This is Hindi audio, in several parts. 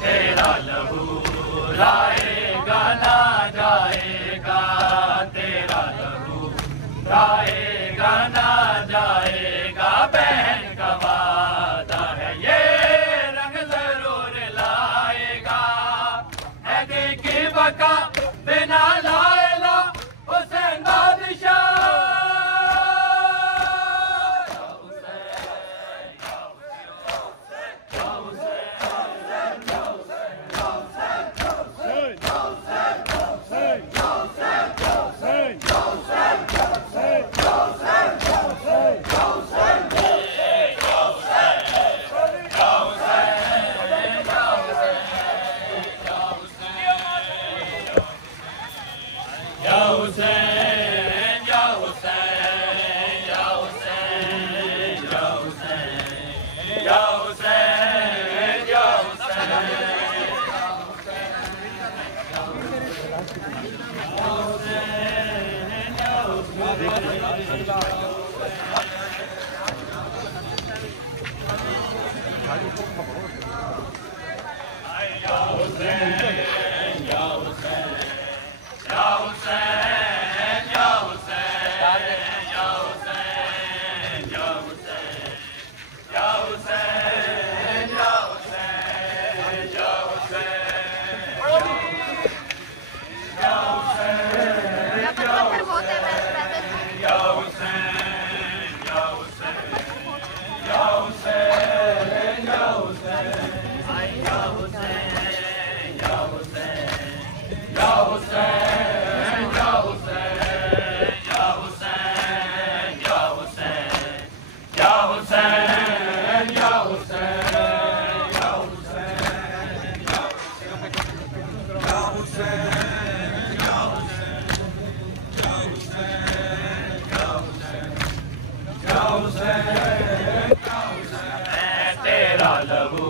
तेरा लहू राएगा ना जाएगा, तेरा लहू राएगा ना जाएगा, बहन का वादा है ये रंग जरूर लाएगा। है देखी बका बिना लाएला हुसैन बादशाह, तेरा लहू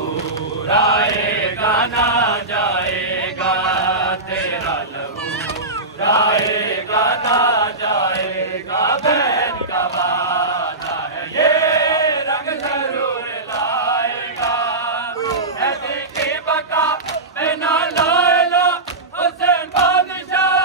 राएगा ना जाएगा, तेरा लहू राएगा ना जाएगा, बहन का वादा है ये रंग जरूर लाएगा। है देखी बका बिना लाएला हुसैन बादशाह,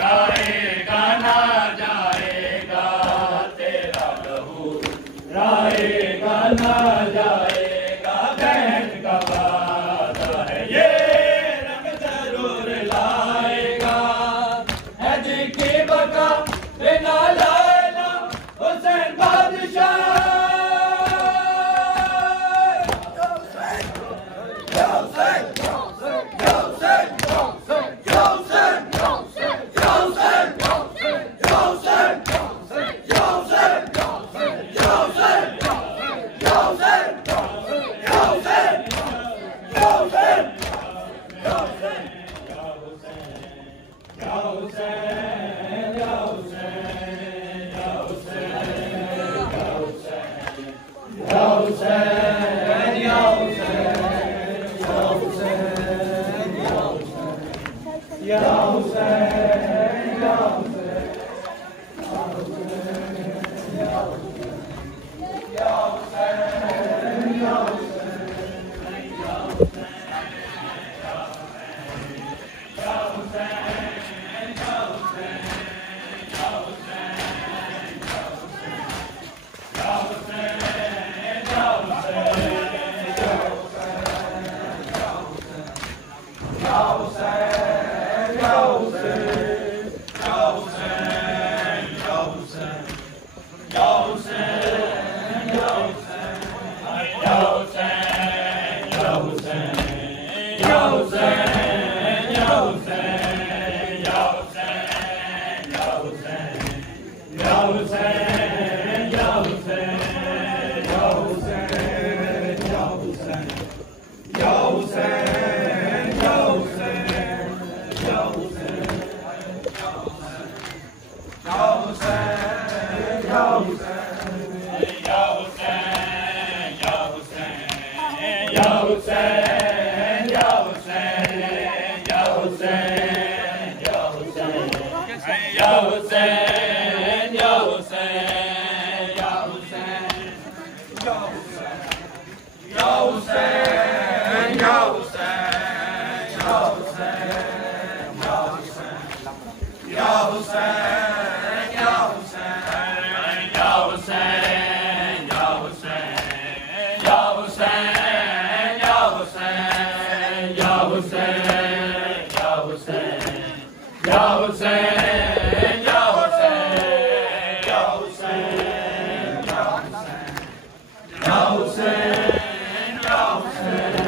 राहेगा ना जाएगा तेरा लहू, राहेगा ना जाएगा बहन का वादा है ये रंग जरूर लाएगा। है जिनकी बका बिना लैला हुसैन बादशाह,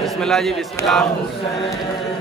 बिस्मिल्लाह जी बिस्मिल्लाह।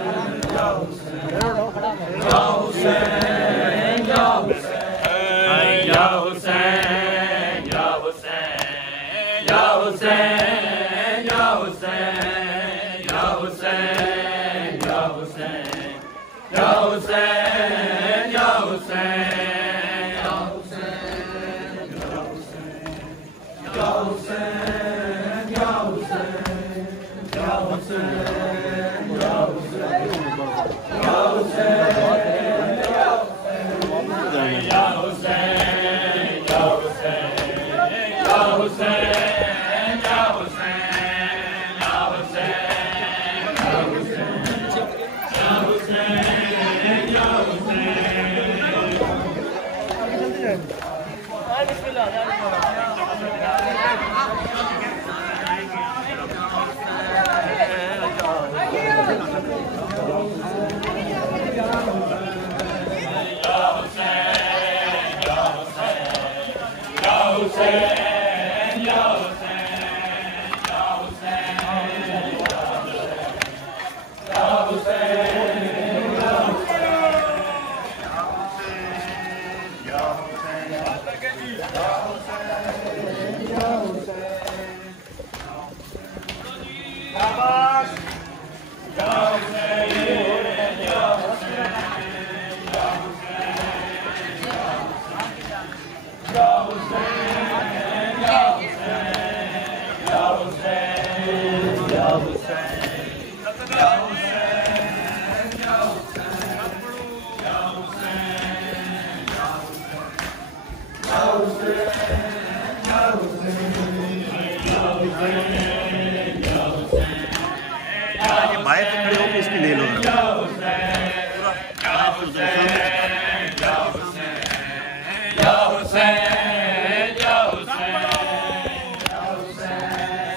बाहर खड़े होकर इसकी ले लो।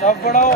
सब पढ़ाओ।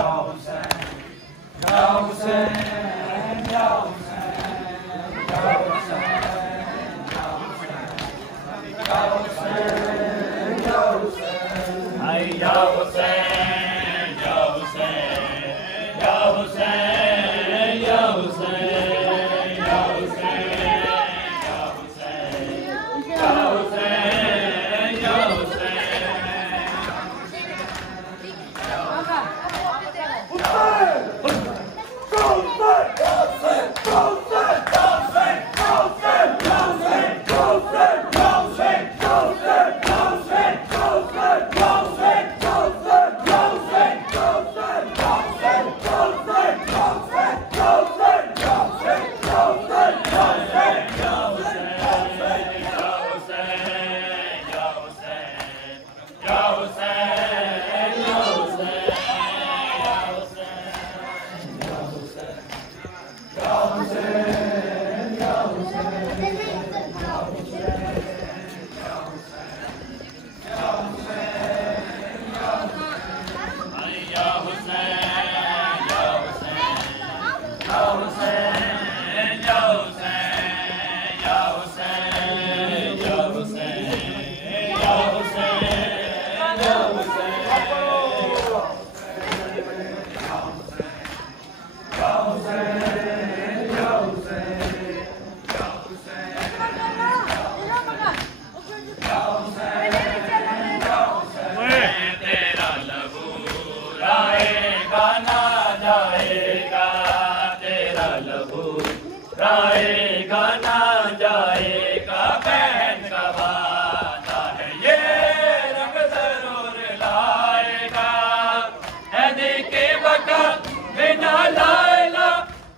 जाएगा ना जाएगा बहन का वादा है ये रंग जरूर लाएगा है देखे वक्त बिना लायला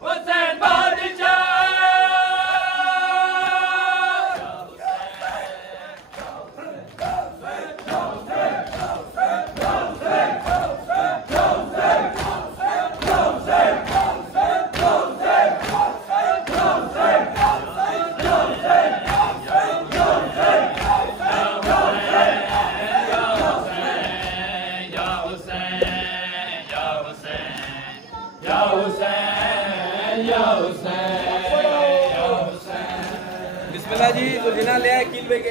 हुसैन बादशाह बिस्मिल्लाह जी तो बिना ले आए किल भाई के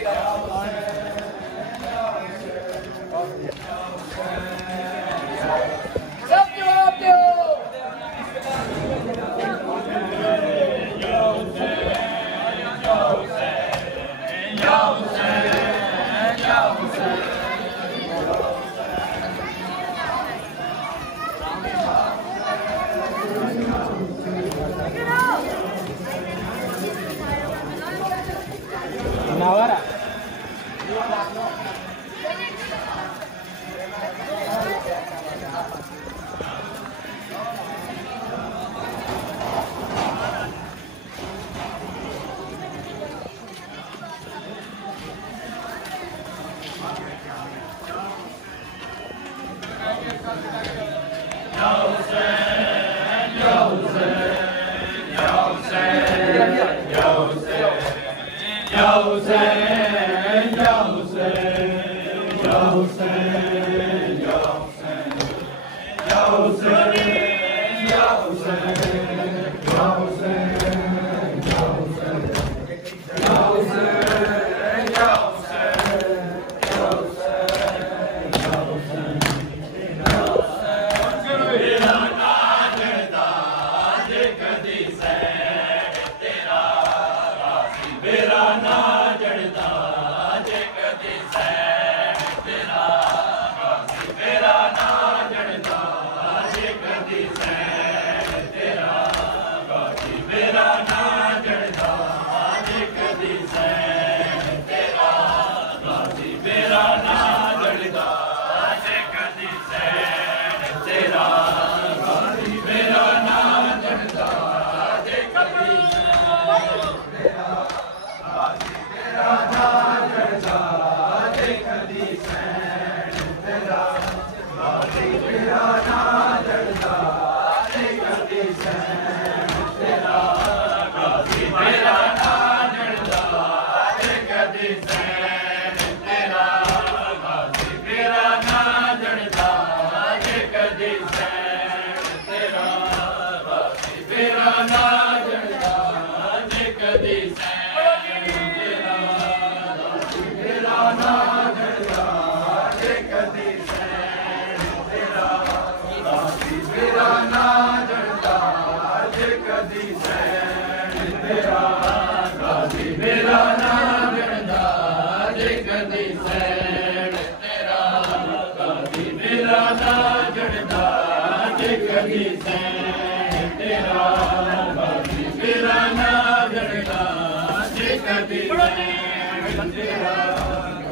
सब जवाब दो। नवारा तेरा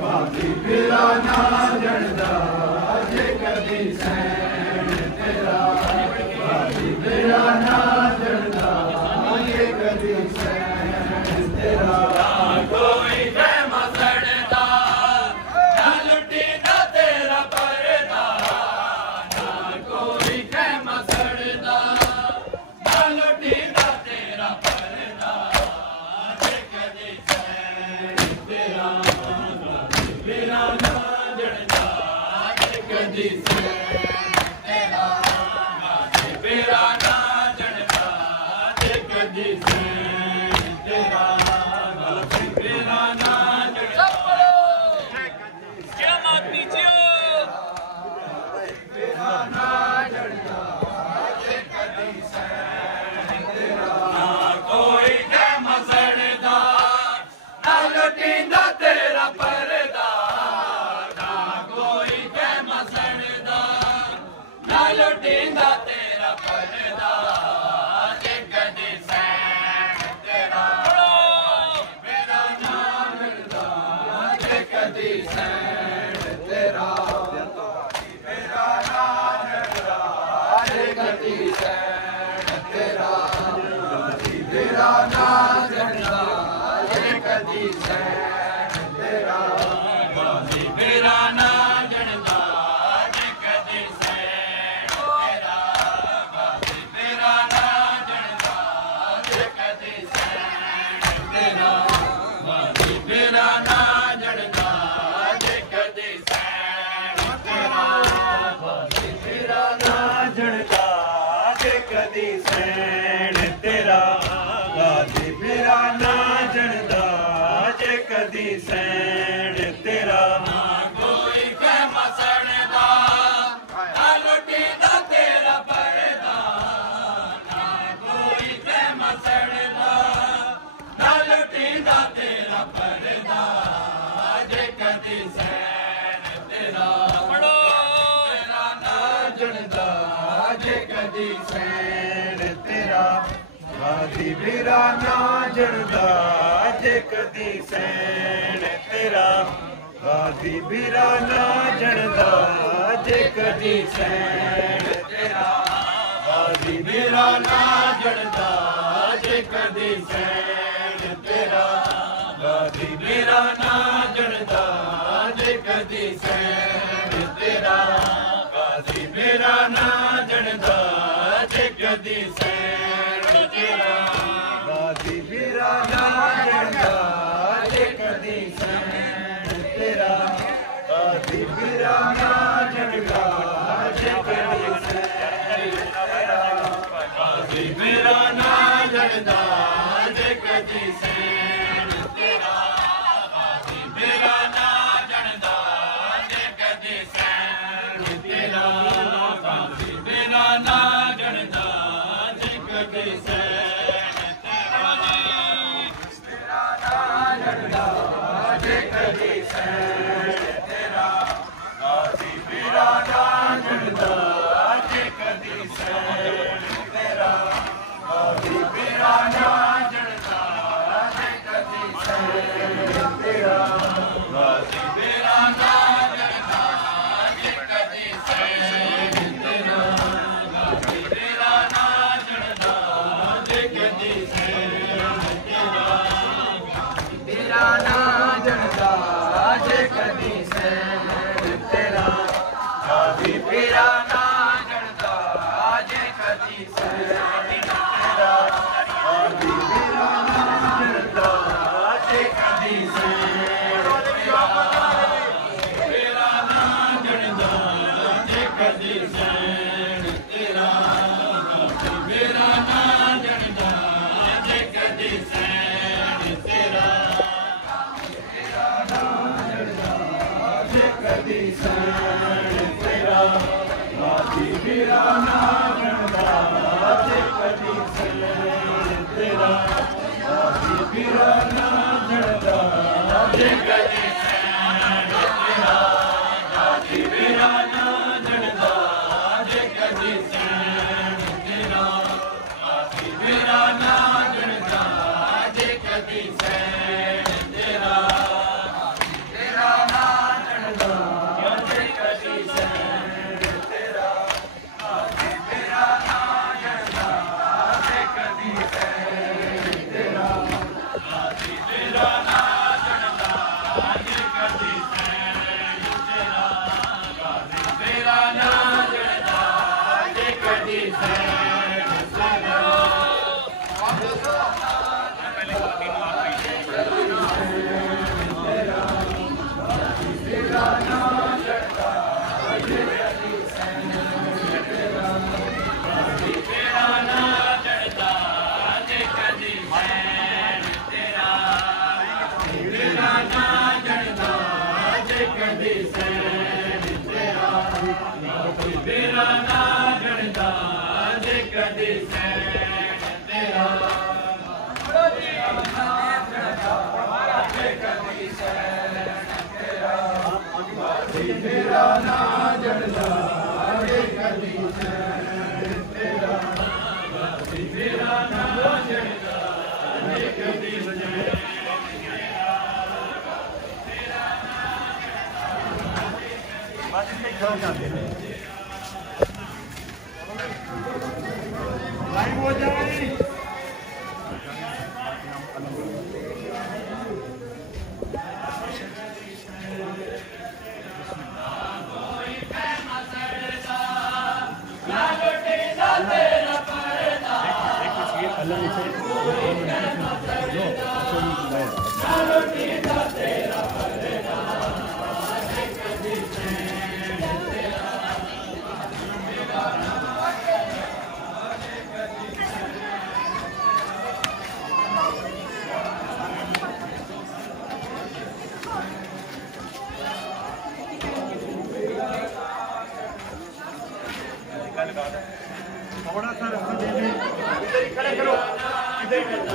भाभी मेरा ना जड़दा जे कदी सैन तेरा भाभी मेरा ना जड़दा जे कदी सैन तेरा कोई है मसड़दा ना लुटी ना तेरा परदा ना कोई है मसड़दा ना लुटी ना तेरा परदा जे कदी सैन तेरा मेरा ना जड़दा जे कदी सैन तेरा मेरा ना जड़दा जे कदी सैन तेरा मेरा ना जड़दा क्या बात नीचे मेरा ना जड़दा जे कदी सैन तेरा कोई है मसड़दा ना लुटींदा तेरा परदा ना कोई है मसड़दा ना लुटींदा तेरा परदा जे कदी सैन तेरा मेरा ना जड़दा जे कदी सैन तेरा मेरा ना जड़दा जे कदी सैन तेरा मेरा ना जड़दा जे कदी सैन तेरा मेरा ना जड़दा जे कदी सैन तेरा मेरा ना जड़दा जे कदी सैन तेरा मेरा ना जड़दा जे कदी सैन तेरा मेरा ना जड़दा जे कदी सैन तेरा गादी मेरा ना जड़दा जे कदी सैन तेरा कोई है मसड़दा ना लुटींदा तेरा परदा ना कोई है मसड़दा ना लुटींदा तेरा परदा जे कदी सैन तेरा मेरा ना जड़दा जे कदी सैन तेरा गादी मेरा ना जड़दा जे कदी सैन तेरा गादी मेरा ना जड़दा जे कदी सैन तेरा गादी मेरा ना जड़दा जे कदी सैन तेरा गादी मेरा ना जड़दा जे कदी सैन तेरा गादी मेरा ना जड़दा जे कदी सैन तेरा गादी मेरा ना जड़दा जे कदी सैन तेरा गादी मेरा ना जड़दा जे कदी सैन तेरा गादी मेरा ना जड़दा जे कदी सैन तेरा गादी मेरा ना जड़दा जे कदी सैन तेरा गादी मेरा ना जड़दा जे कदी सैन तेरा मेरा ना जड़दा जे कदी सैन तेरा गादी मेरा ना जड़दा जे कदी सैन तेरा गादी मेरा ना जड़दा जे कदी सैन तेरा गादी मेरा ना जड़दा जे कदी सैन तेरा गादी मेरा ना जड़दा जे कदी सैन तेरा मेरा ना जड़दा जे कदी सैन तेरा गादी मेरा ना जड़दा जे कदी सैन तेरा गादी मेरा ना जड़दा जे कदी सैन मेरा ना जड़दा जे कदी सैन तेरा मेरा ना जड़दा जे कदी सैन तेरा जे कदी सैन तेरा गादी मेरा ना जड़दा जे कदी सैन तेरा गादी मेरा ना जड़दा जे कदी सैन तेरा गादी मेरा ना जड़दा जे कदी सैन तेरा गादी मेरा ना जड़दा जे कदी सैन तेरा कदी सैन तेरा मेरा ना जनदा जे कदी सैन तेरा मेरा ना जनदा जे कदी सैन तेरा मेरा ना जनदा जे कदी सैन लाइव हो जाए थोड़ा सा रास्ता दे दें, इधर ही खड़े करो, इधर करो।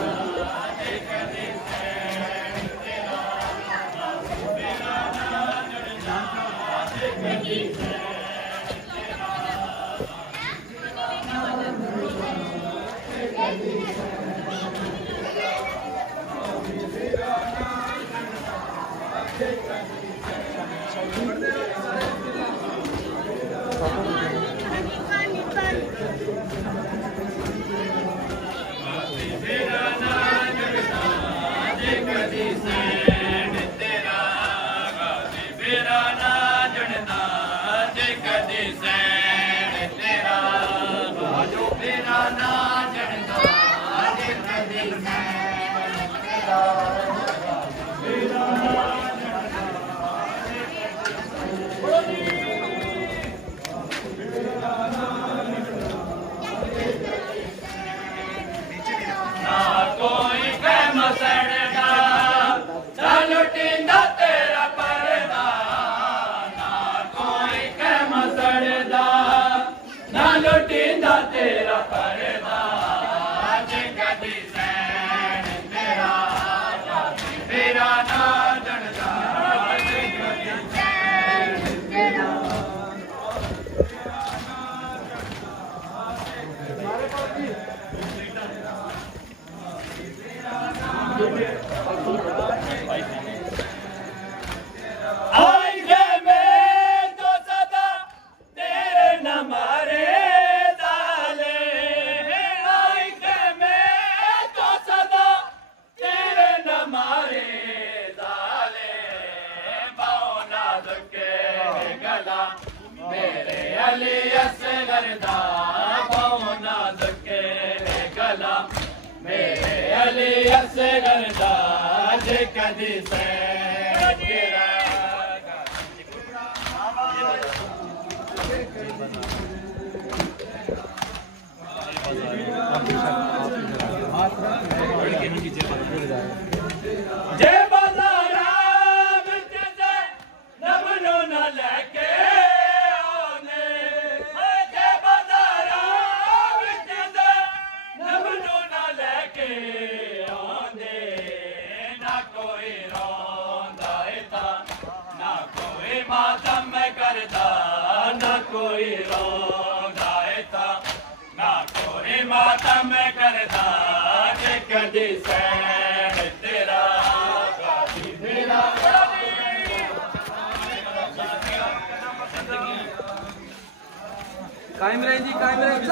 कायम रहें जी, कायम रहें जी।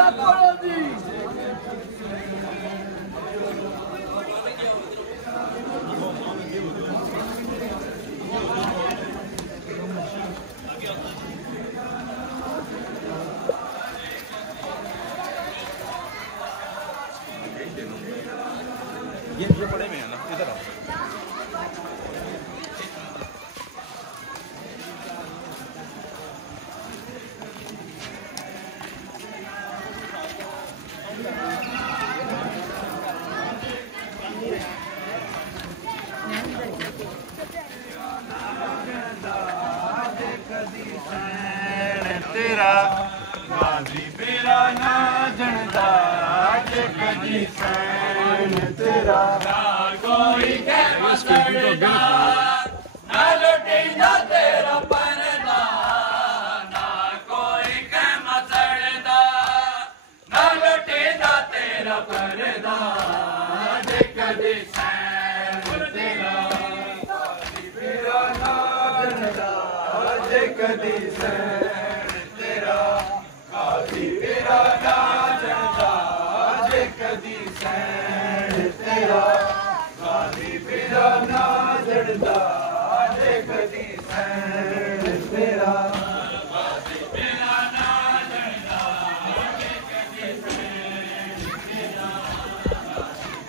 ये पड़े में है ना, इधर आओ। मसड़दा ना लुटींदा तेरा परदा ना कोई के मसड़दा ना लुटींदा तेरा परदा जे कदी सैन तेरा तेरा ना जनदा जे कदी सैन तेरा काजी तेरा ना जनदा जे कदी सैन तेरा काजी तेरा ना जनदा जे कदी सैन तेरा काजी तेरा ना जनदा जे कदी सैन तेरा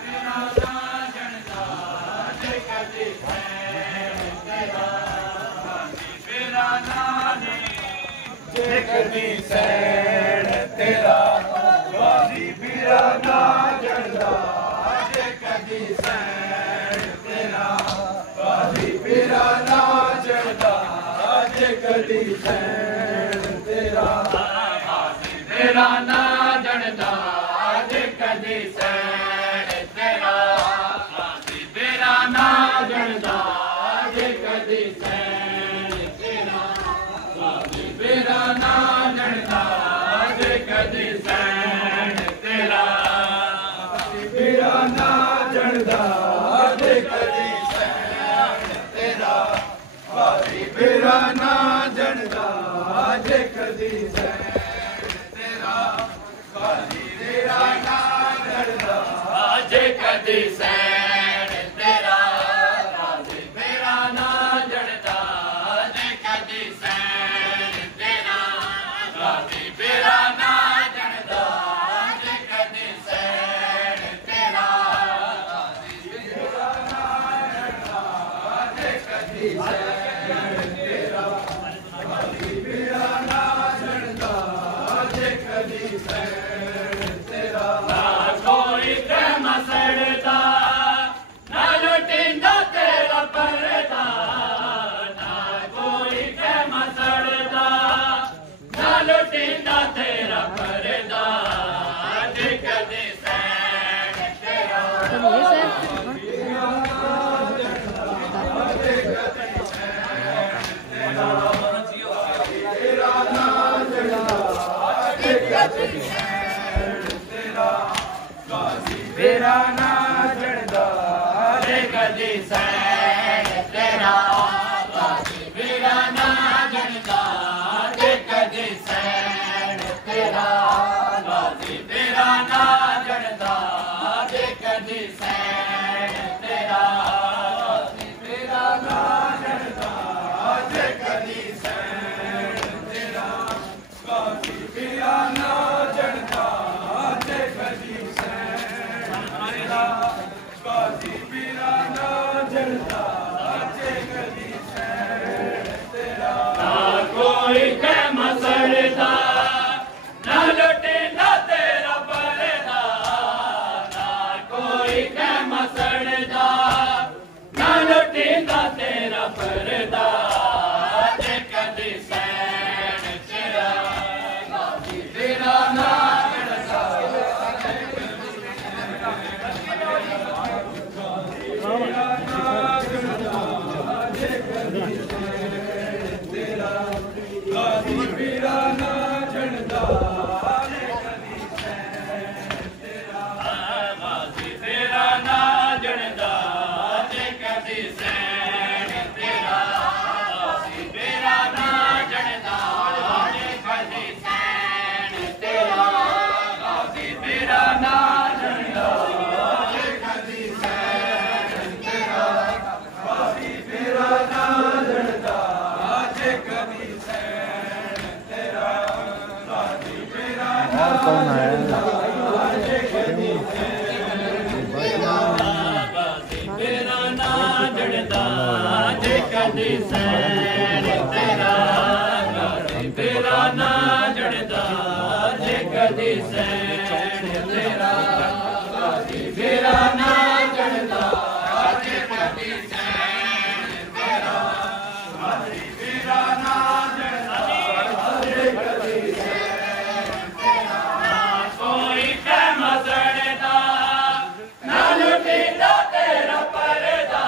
तेरा ना जनदा जे कदी सैन तेरा काजी तेरा ना जे कदी सैन तेरा काजी तेरा ना जनदा जे कदी सैन तेरा काजी तेरा ना जनदा जे कदी सैन तेरा काजी तेरा ना जनदा जे कदी सैन तेरा काजी तेरा ना जनदा जे कदी सैन तेरा काजी तेरा ना जनदा जे कदी सैन तेरा काजी तेरा ना जनदा जे कदी सैन तेरा काजी तेरा ना जनदा जे कदी सैन तेरा काजी तेरा ना जनदा जे कदी सैन तेरा काजी तेरा ना जनदा जे कदी सैन तेरा काजी तेरा ना जनदा जे कदी सैन तेरा काजी तेरा ना जनदा जे कदी सैन तेरा काजी तेरा ना जनदा जे कदी सैन तेरा ना कोई के मसड़दा ना लुटींदा तेरा परदा ना कोई के मसड़दा ना लुटींदा तेरा परदा जे कदी सैन तेरा तेरा ना जनदा जे कदी सैन तेरा काजी तेरा ना जनदा जे कदी सैन तेरा काजी तेरा ना जनदा जे कदी सैन तेरा काजी तेरा ना जनदा जे कदी सैन तेरा काजी तेरा ना जनदा जे कदी सैन तेरा काजी तेरा ना जनदा जे कदी सैन तेरा ना कोई के मसड़दा ना लुटींदा तेरा परदा ना कोई के मसड़दा ना लुटींदा तेरा परदा जे कदी सैन तेरा काजी तेरा ना जनदा काजी तेरा ना जनदा जे कदी सैन तेरा काजी तेरा ना जनदा जे कदी सैन तेरा काजी तेरा ना जनदा जे कदी सैन तेरा काजी तेरा ना जनदा जे कदी सैन तेरा काजी तेरा ना जनदा जे कदी सैन तेरा काजी तेरा ना कौन है जे कदी काजी तेरा ना जनदा जे कदी सैन तेरा काजी तेरा ना जनदा जे कदी सैन तेरा काजी तेरा ना जनदा जे कदी सैन तेरा काजी तेरा ना जनदा जे कदी सैन तेरा ना कोई के मसड़दा ना लुटींदा तेरा परदा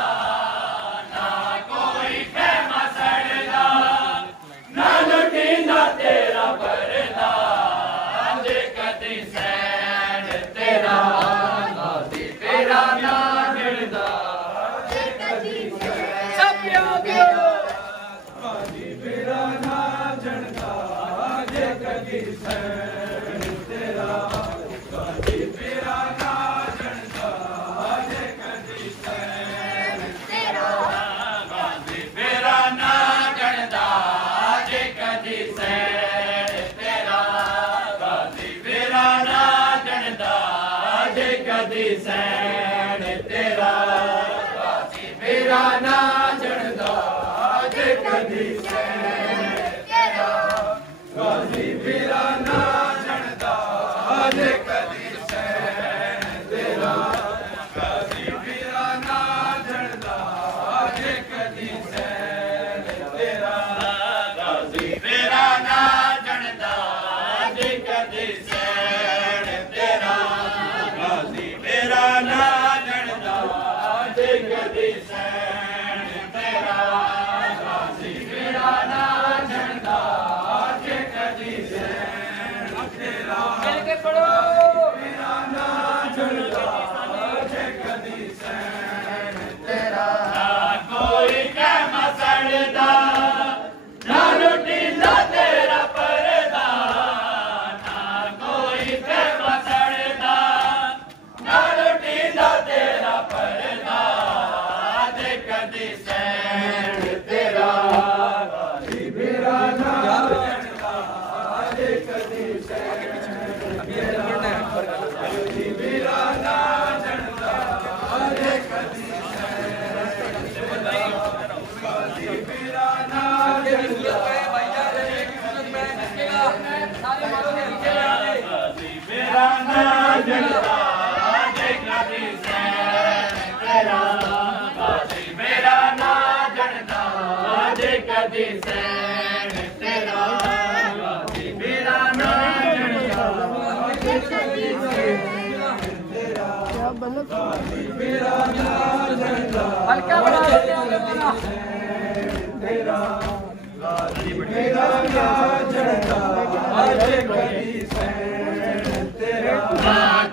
हल्का बड़ा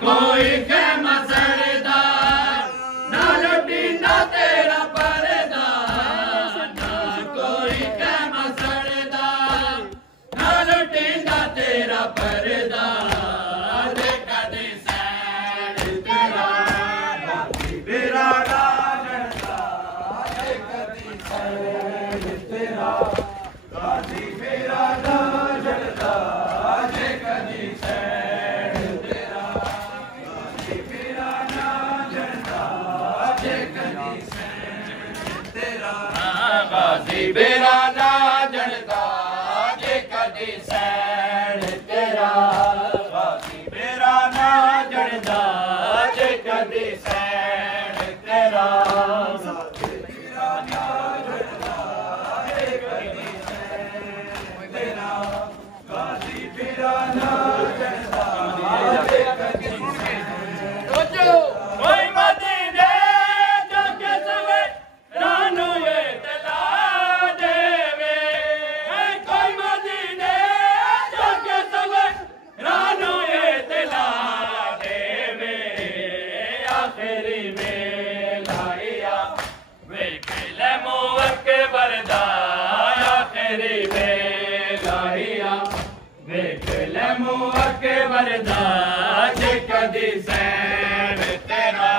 कोई के मसरदा ना लुटींदा तेरा परदा ना कोई के मसरदा ना लुटींदा तेरा परदा दे कदी सैन तेरा मेरा राजदा दे कदी सैन तेरा गाजी मेरा राजदा दे कदी सैन बेरा ना जड़ता जे कदी सैन तेरा गाजी बेरा ना जड़ता जे कदी सैन तेरा गाजी बेरा ना जड़ता जे कदी सैन तेरा गाजी बेरा ना जड़ता जे कदी सैन कोई मदीने जाके सवे रानो ये के वरदा जे कदी सैन तेरा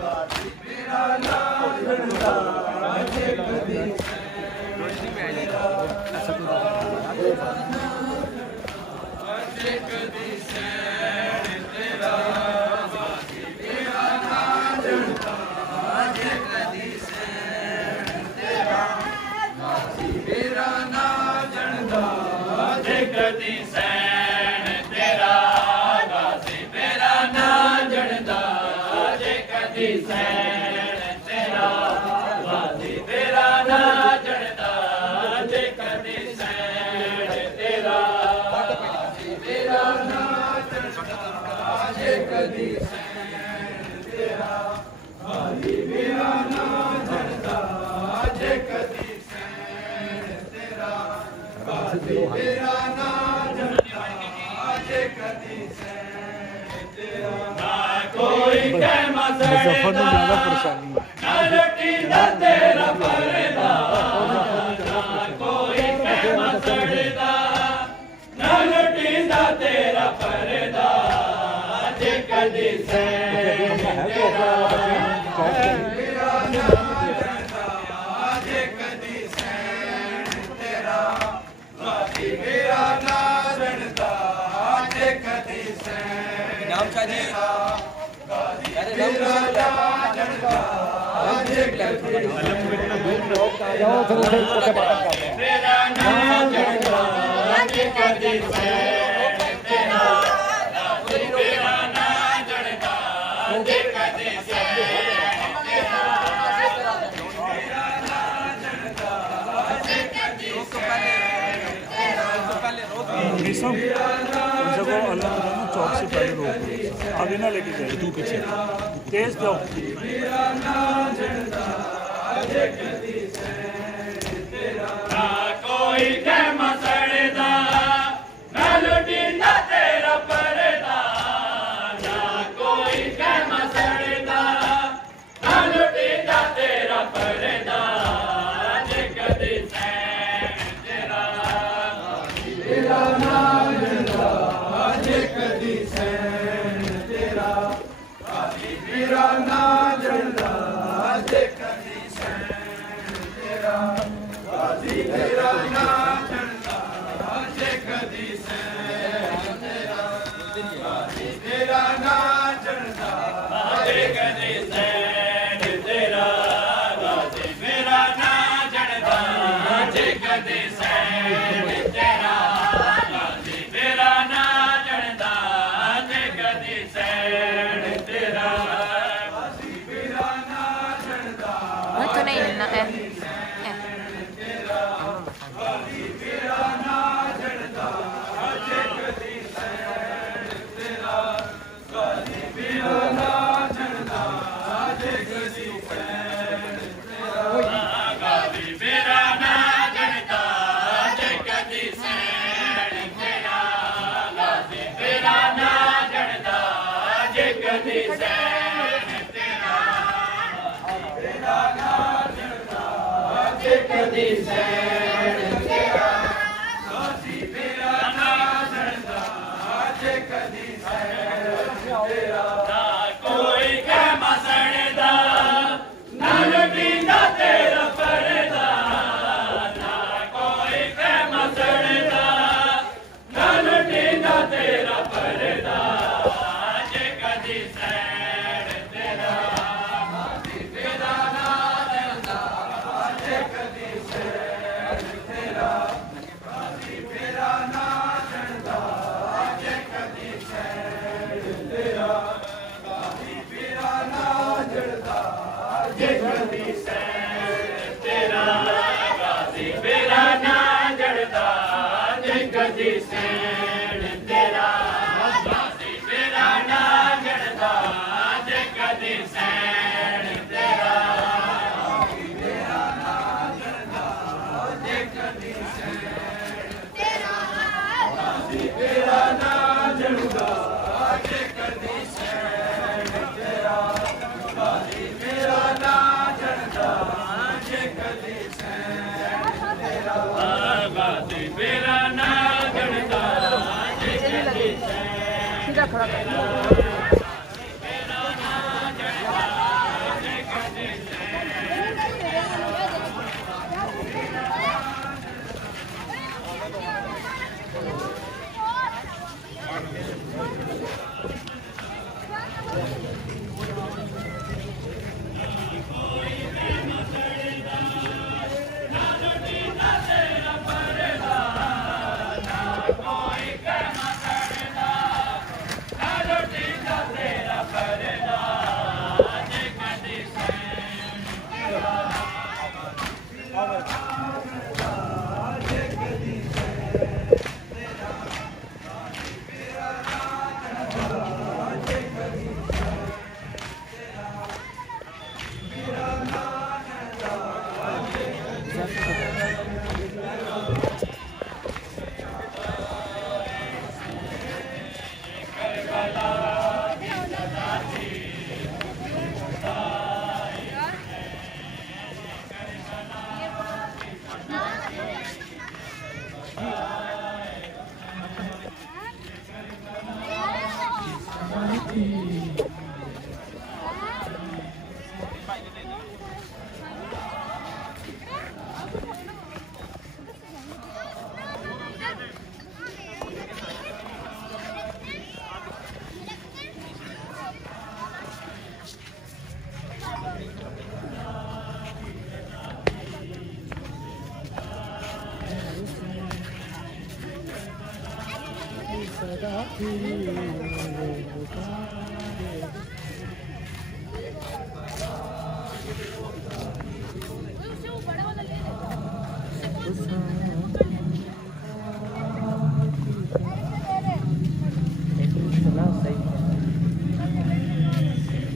गाजी मेरा ना जड़ता जे कदी सैन तेरा जे कदी सैन तेरा गाजी मेरा ना जड़ता जे कदी सैन तेरा गाजी मेरा ना जड़ता जे कदी सैन कोई के मसरदा ना लुटींदा तेरा परदा ना कोई के मसरदा ना लुटींदा काका जी अरे सब जगह अल्लाह ताला ना चौक से पहले रोक आगे ना लेके जाए तू पीछे तेज जाओ कोई के मसड़दा ना लुटींदा तेरा परदा ना कोई के मसड़दा ना लुटींदा तेरा परदा जे कदी सैन तेरा तेरा नाम जंदा जे कदी सैन तेरा तेरा नाम जंदा जे कदी सैन तेरा तेरा नाम चढ़ता जे कदी सैन तेरा तेरा नाम चढ़ता जे कदी सैन तेरा मेरा नाम चढ़ता जे कदी सैन तेरा मेरा नाम चढ़ता जे कदी सैन तेरा मेरा नाम चढ़ता Muito nem, é. कोई के मसड़दा ना लुटींदा तेरा परदा ना कोई के मसड़दा ना लुटींदा तेरा परदा जे कदी सैन तेरा तेरा नाम चढ़दा जे कदी सैन तेरा तेरा नाम चढ़दा जे कदी सैन तेरा तेरा नाम चढ़दा जे कदी सैन तेरा गाजी मेरा नाम चढ़दा जे कदी सैन तेरा गाजी मेरा नाम चढ़दा जे कदी सैन तेरा मेरा नाम चढ़दा जे कदी सैन तेरा गाजी मेरा नाम चढ़दा जे कदी सैन तेरा गाजी मेरा नाम चढ़दा जे कदी सैन तेरा गाजी मेरा नाम चढ़दा जे कदी सैन सीधा खड़ा कर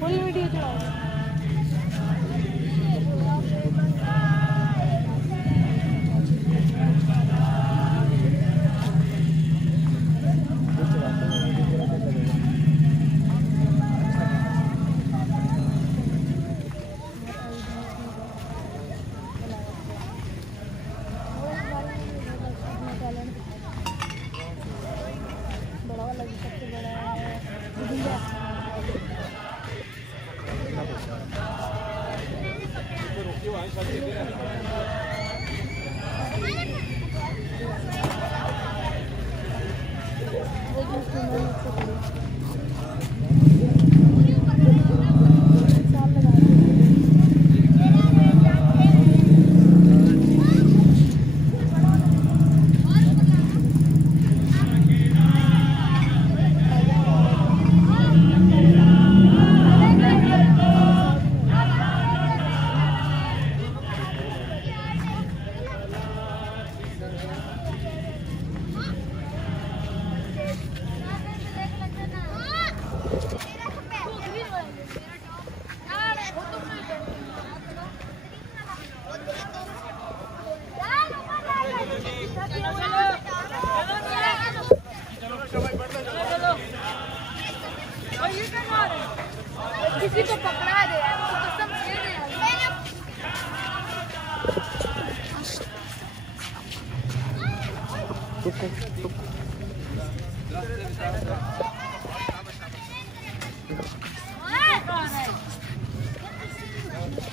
फुल वीडियो चलाओ। बड़ा वाला भी सबसे बड़ा है। किसी को पकड़ा दे कसम से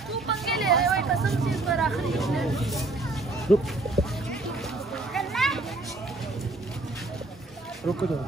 तू पंगे ले रहे हो कसम से इस बार आखिरी रुक जाओ।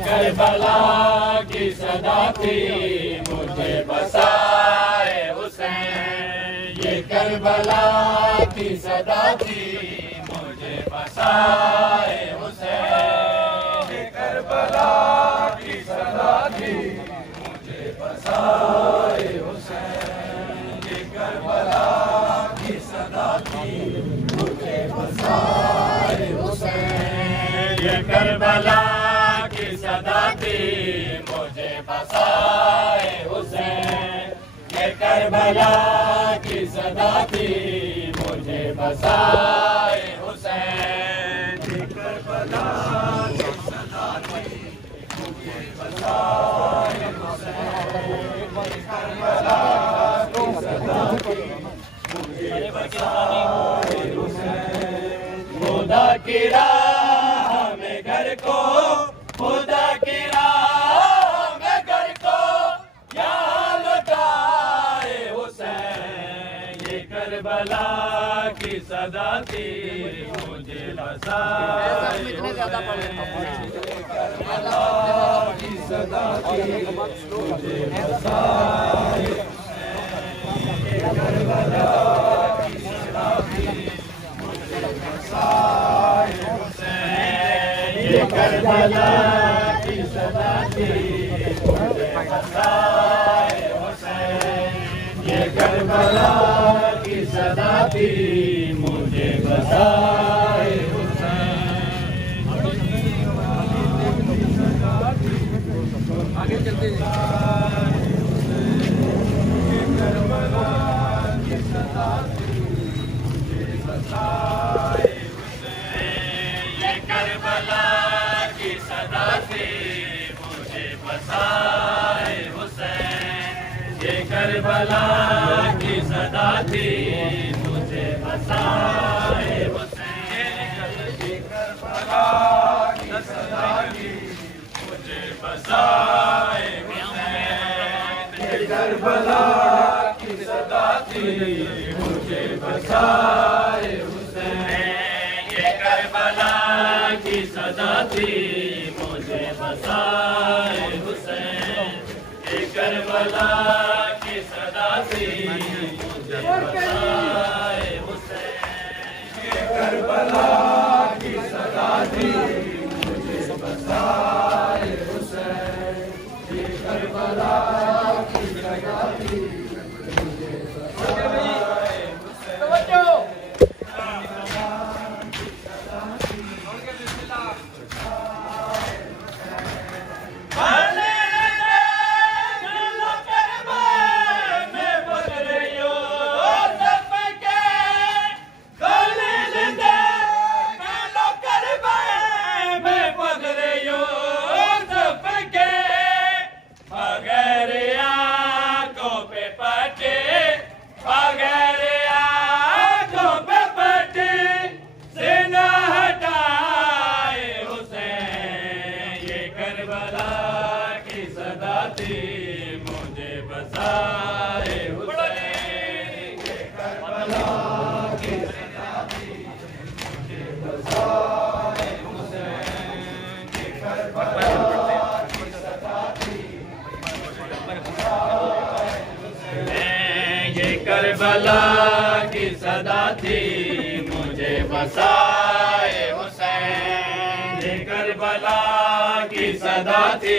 करबला की सदा थी मुझे बसाए हुसैन, ये करबला की सदा थी मुझे बसाए हुसैन, ये करबला की सदा थी मुझे बसाए हुसैन, ये करबला की सदा थी मुझे बसाए हुसैन, ये करबला सदा थी मुझे बसाए हुसैन, ये करबला की सदा थी मुझे बसाए हुसैन, ये करबला की सदा थी मुझे बसाए हुसैन, करबला की सदा थी मुझे बसाए हुसैन, खुदा की राह में घर को खुदा की राह में घर को यहाँ लौटाए हुसैन, ये करबला की सदा थी मुझे बसाए हुसैन, करबला की सदा थी मुझे बसाए हुसैन, करबला की सदा थी मुझे बसाए हुसैन, ये करबला की सदा थी मुझे बसाए हुसैन, ये करबला की सदा थी मुझे बसाए हुसैन। आगे चलते ये करबला की सदा थी मुझे बसाए हुसैन, ये करबला की सदा थी मुझे बसाए हुसैन, ये करबला की सदा थी मुझे बसाए हुसैन, ये करबला की सदा थी मुझे बसाए हुसैन, ये करबला की सदा थी मुझे बसाए हुसैन, ये करबला की सदा थी मुझे बसाए हुसैन, ये करबला की सदा थी मुझे बसाए हुसैन, ये करबला की सदा थी मुझे बसाए हुसैन, ये करबला की सदा थी मुझे बसाए करबला की सदा थी मुझे बसाए हुसैन, ये करबला की सदा थी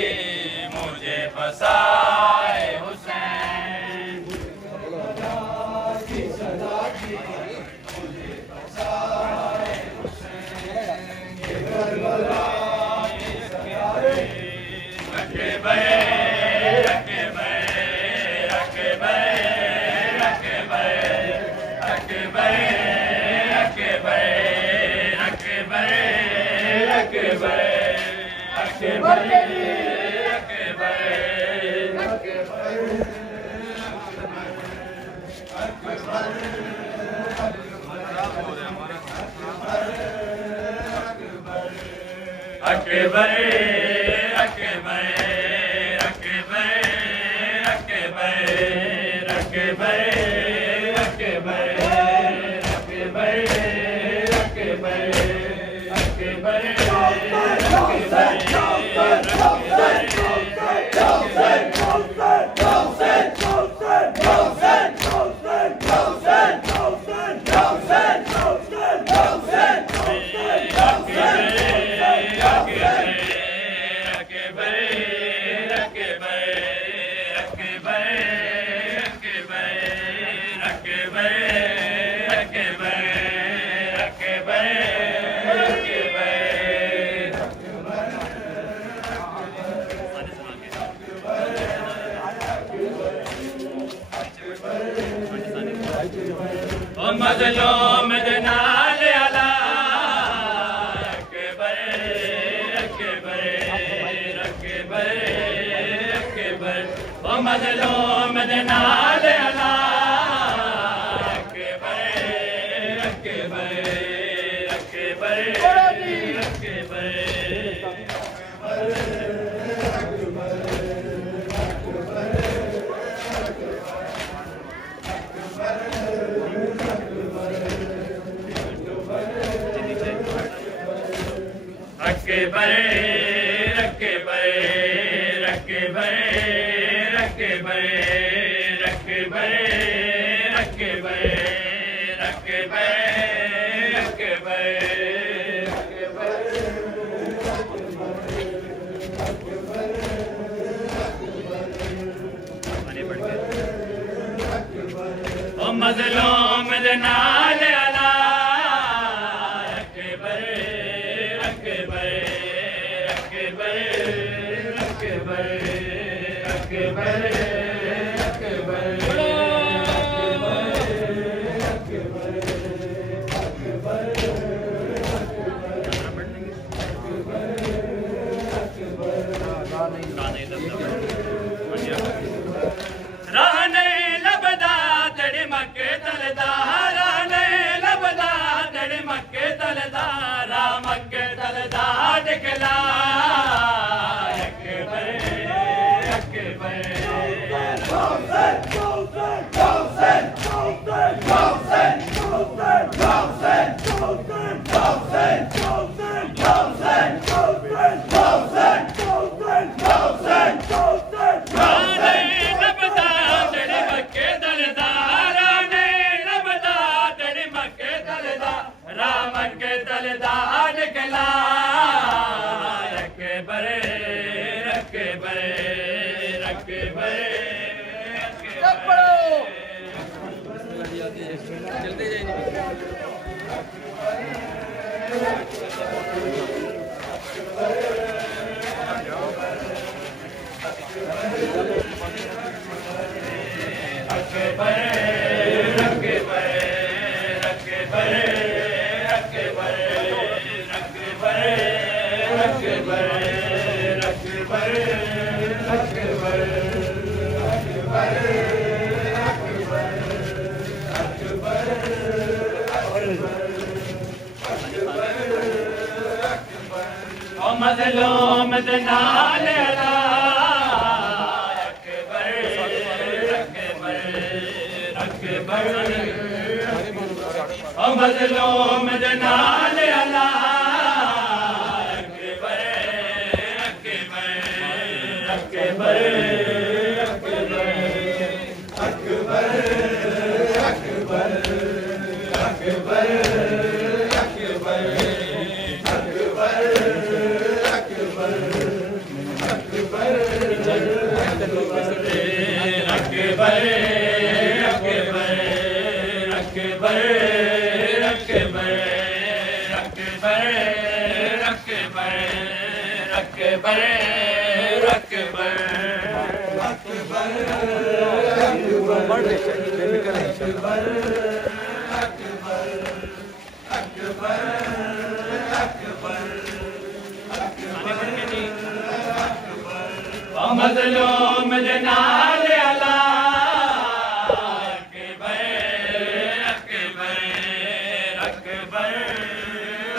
मुझे बसाए हुसैन, करबला की सदा थी मुझे बसाए हुसैन, ये करबला की सदा थी रखे बे रखे बे रखे बे मजलूम जनाल अला अकबर अकबर अकबर अकबर ओ मजलूम जनाल अला अकबर अकबर अकबर अकबर रखे बरे रखे बरे रखे बरे रखे बरे रखे बरे रखे बरे रखे बरे रखे बरे रखे बरे मजलूम दे नाल अला अकबर अकबर अकबर अकबर अकबर मजलूम दे नाल अला अकबर अकबर अकबर मजलूम दे नाल अला अकबर अकबर अकबर अकबर अकबर मजलूम दे नाल अला अकबर अकबर अकबर अकबर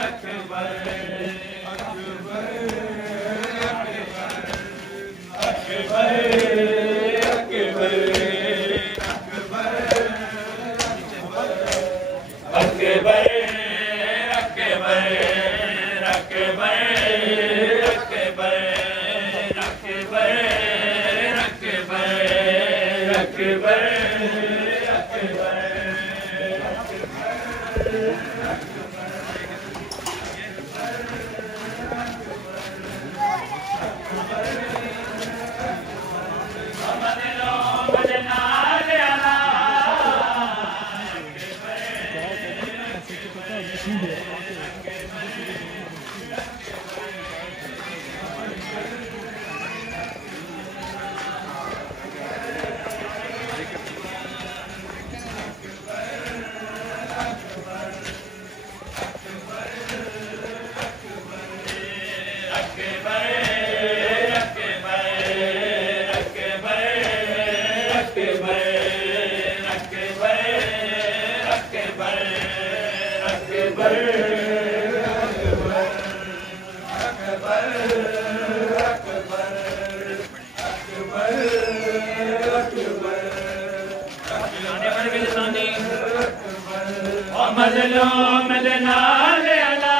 मजलूम दे नाल अला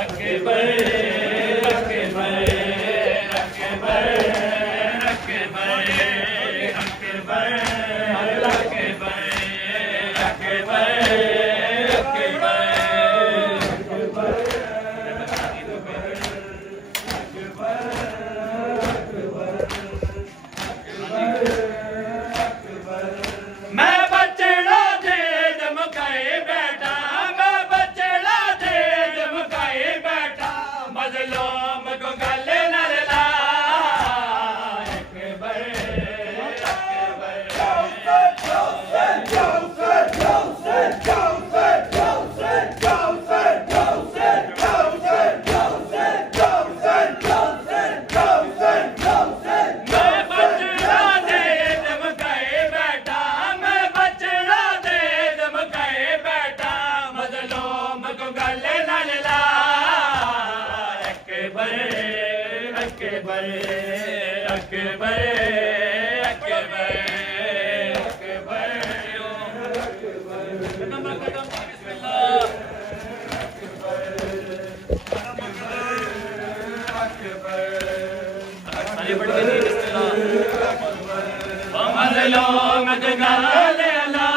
अकबर अकबर अकबर अकबर नाल अला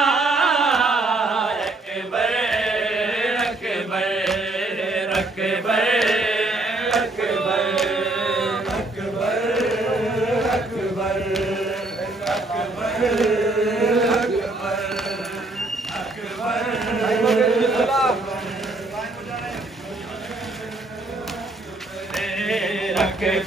Akbar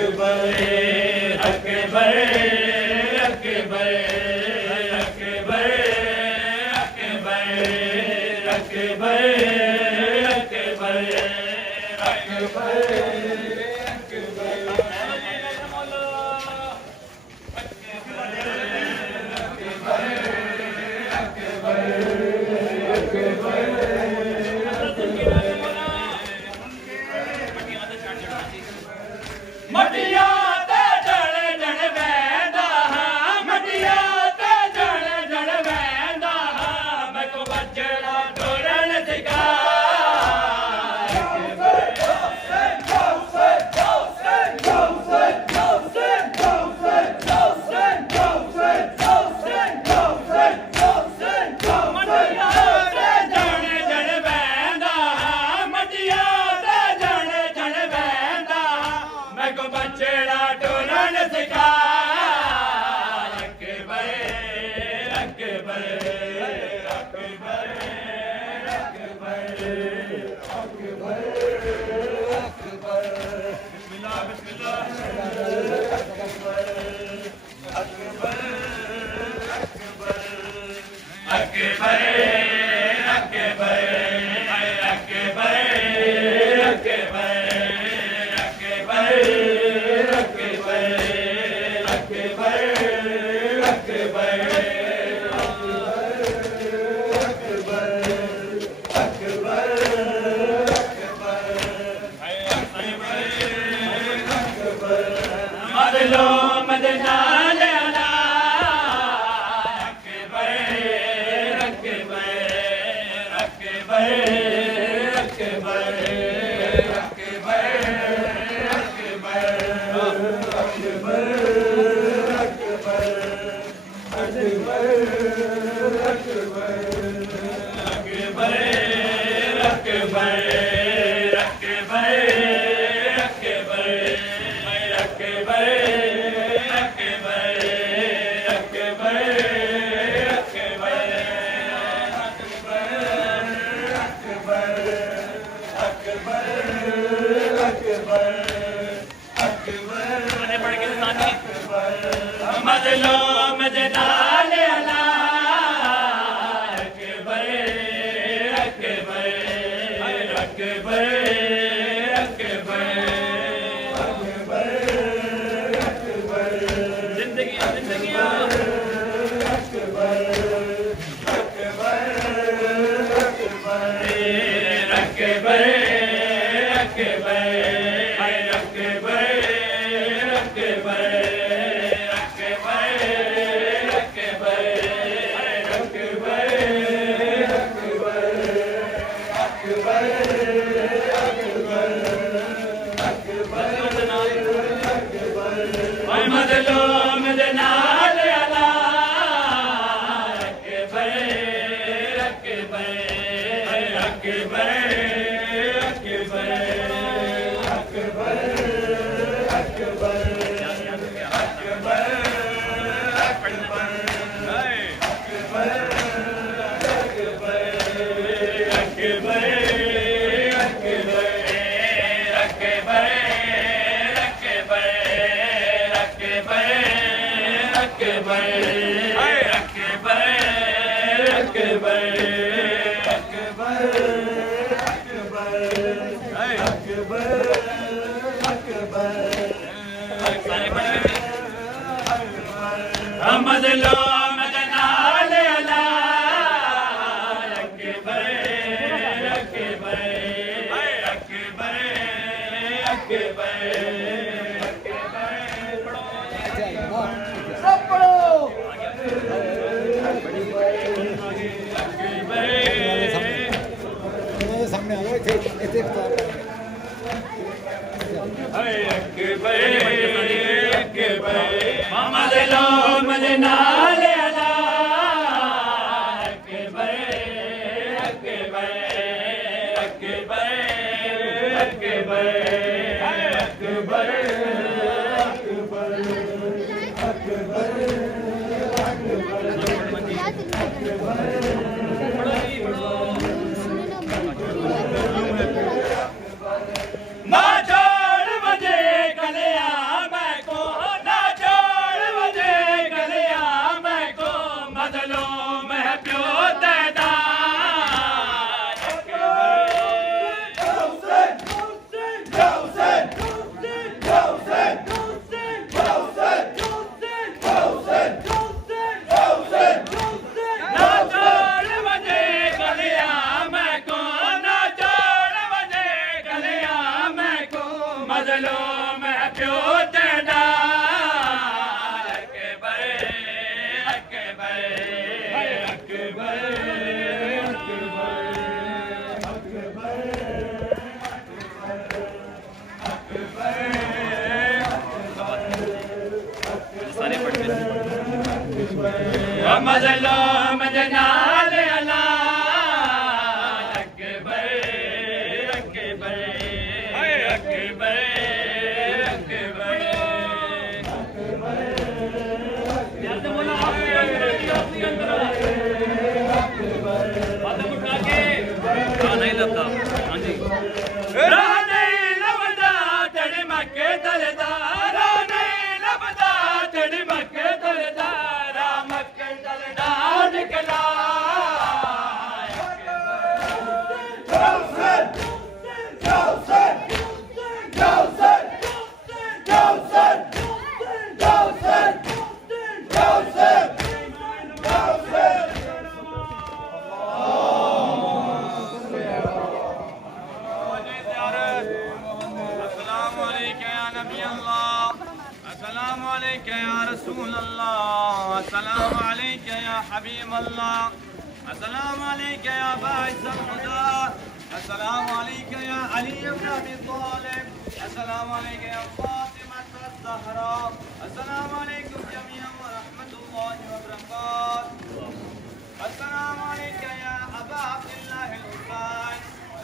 Akbar Akbar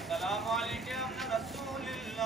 Assalamu alaikum ya Rasulullah.